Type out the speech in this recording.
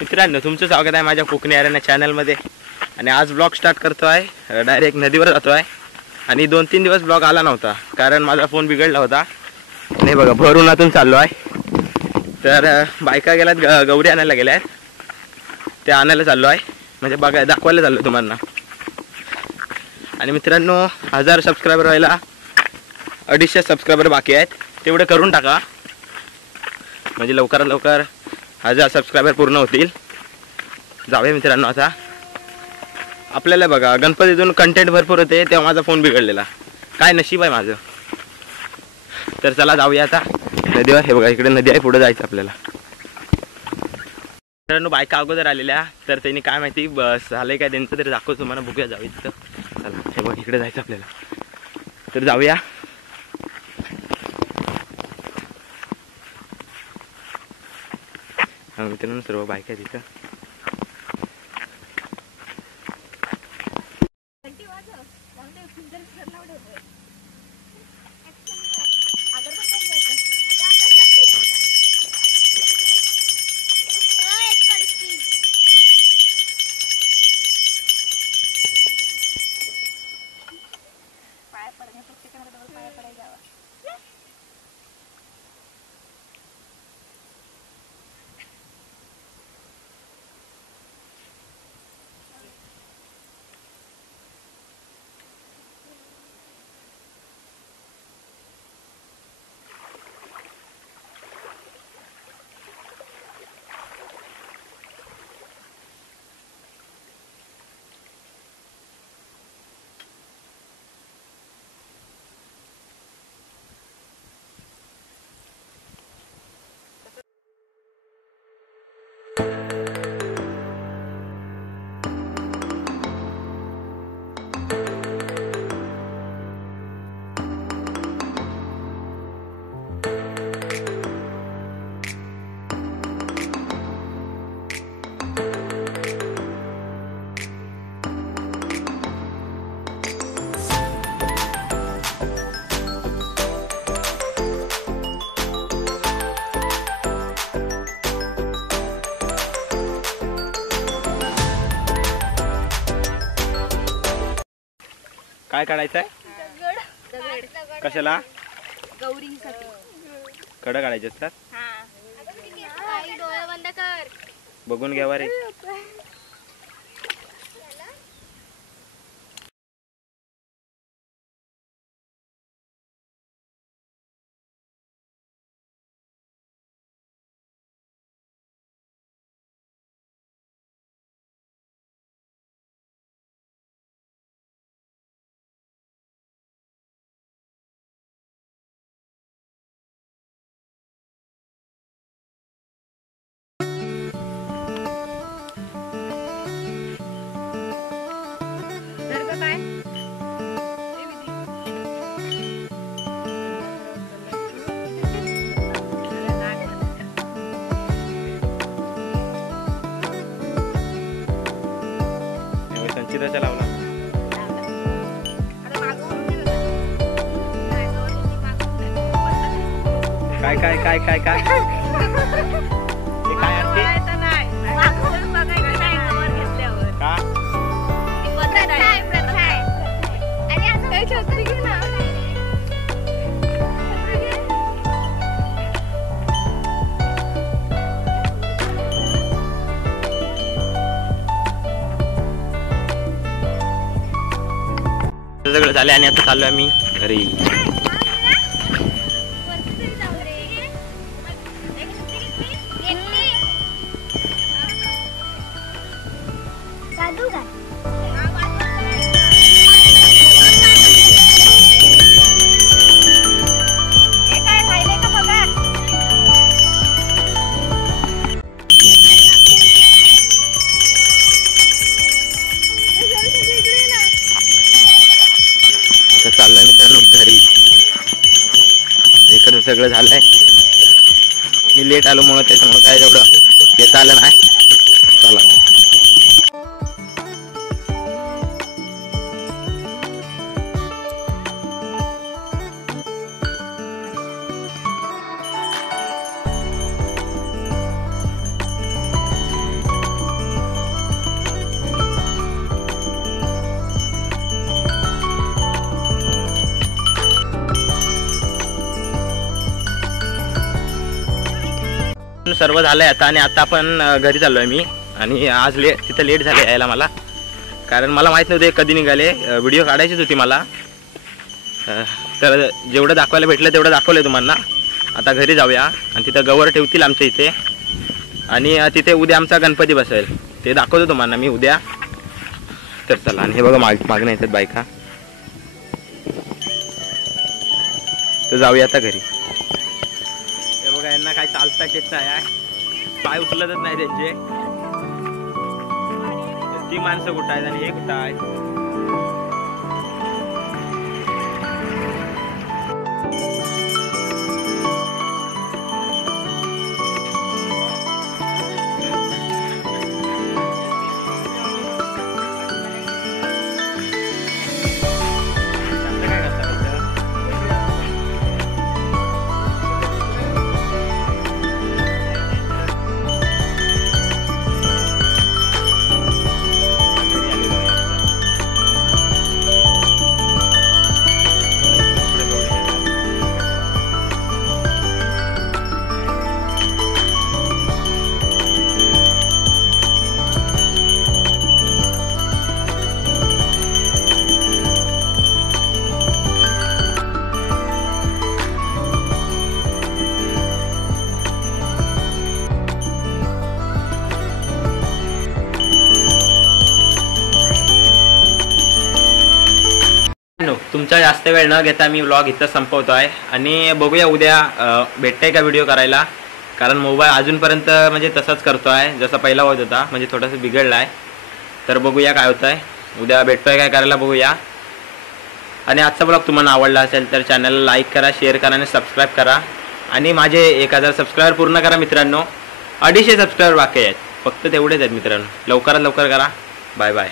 मित्रांनो, तुमचं स्वागत आहे माझ्या कोकणी अरण्य चॅनलमध्ये. आणि आज ब्लॉग स्टार्ट करतो आहे. डायरेक्ट नदीवर जातो आहे. आणि 2-3 दिवस ब्लॉग आला नव्हता कारण माझा फोन बिघडला होता. नाही बघा, भरूनातून चाललो आहे. तर बायका गेल्यात, गौरी आणायला गेल्यात. ते आणायला चाललो आहे, म्हणजे बघा दाखवायला चाललो तुम्हाला. आणि मित्रांनो, 1000 सबस्क्रायबर व्हायला 250 सबस्क्रायबर बाकी आहेत. तेवढे करून टाका, म्हणजे लवकरात लवकर 1000 सबस्क्रायबर पूर्ण होतील. जाऊया मित्रांनो. आता आपल्याला बघा गणपतीतून कंटेंट भरपूर होते, तेव्हा माझा फोन बिघडलेला. काय नशीब आहे माझं. तर चला जाऊया आता नदीवर. हे बघा इकडे नदी आहे, पुढे जायचं आपल्याला. मित्रांनो, बायका अगोदर आलेल्या, तर त्यांनी काय माहिती बस झालंय काय त्यांचं तरी दाखवतो तुम्हाला. बघूया जाऊया तिथं. चला हे बघा इकडे जायचं आपल्याला, तर जाऊया. हा मित्रांनो, सर्व बायका तिथं. काय काढायचं आहे? कशाला? गौरीसाठी. कडं काढायचे असतात. डोळे बंद कर. बघून घ्यावा रे. संचिताच्या लावला. काय काय काय काय काय हे काय आणते का? सगळं झालं आणि आता चाललो आम्ही घरी. चाललोय मित्रांनो घरी. सर्व झालं आहे आता. आणि आता आपण घरी चाललो आहे मी. आणि आज तिथं लेट झाले यायला मला, कारण मला माहीत नव्हते कधी निघाले. व्हिडिओ काढायचीच होती मला, तर जेवढं दाखवायला भेटलं तेवढं दाखवलं तुम्हाला. आता घरी जाऊया आणि तिथं गवर ठेवतील आमच्या इथे. आणि तिथे उद्या आमचा गणपती बसेल, ते दाखवतो तुम्हाला मी उद्या. तर चला. आणि हे बघा मागण्या येतात बायका. तर जाऊया आता घरी. हे बघा यांना काय चालताच येत नाही, पाय उचलतच नाही त्यांचे. ती माणसं कुठं आहेत आणि हे कुठं आहे? तुमचा जास्त वेळ न घेता मी व्लॉग इथं संपवतो आहे. आणि बघूया उद्या भेटतंय का व्हिडिओ करायला, कारण मोबाईल अजूनपर्यंत म्हणजे तसाच करतो आहे जसा पहिला होत होता, म्हणजे थोडासा बिघडला आहे. तर बघूया काय होतं आहे, उद्या भेटतोय काय करायला बघूया. आणि आजचा ब्लॉग तुम्हाला आवडला असेल तर चॅनलला लाईक करा, शेअर करा आणि सबस्क्राईब करा. आणि माझे 1000 सबस्क्रायबर पूर्ण करा मित्रांनो. 250 सबस्क्रायबर बाकी आहेत, फक्त तेवढेच आहेत मित्रांनो. लवकरात लवकर करा. Bye bye.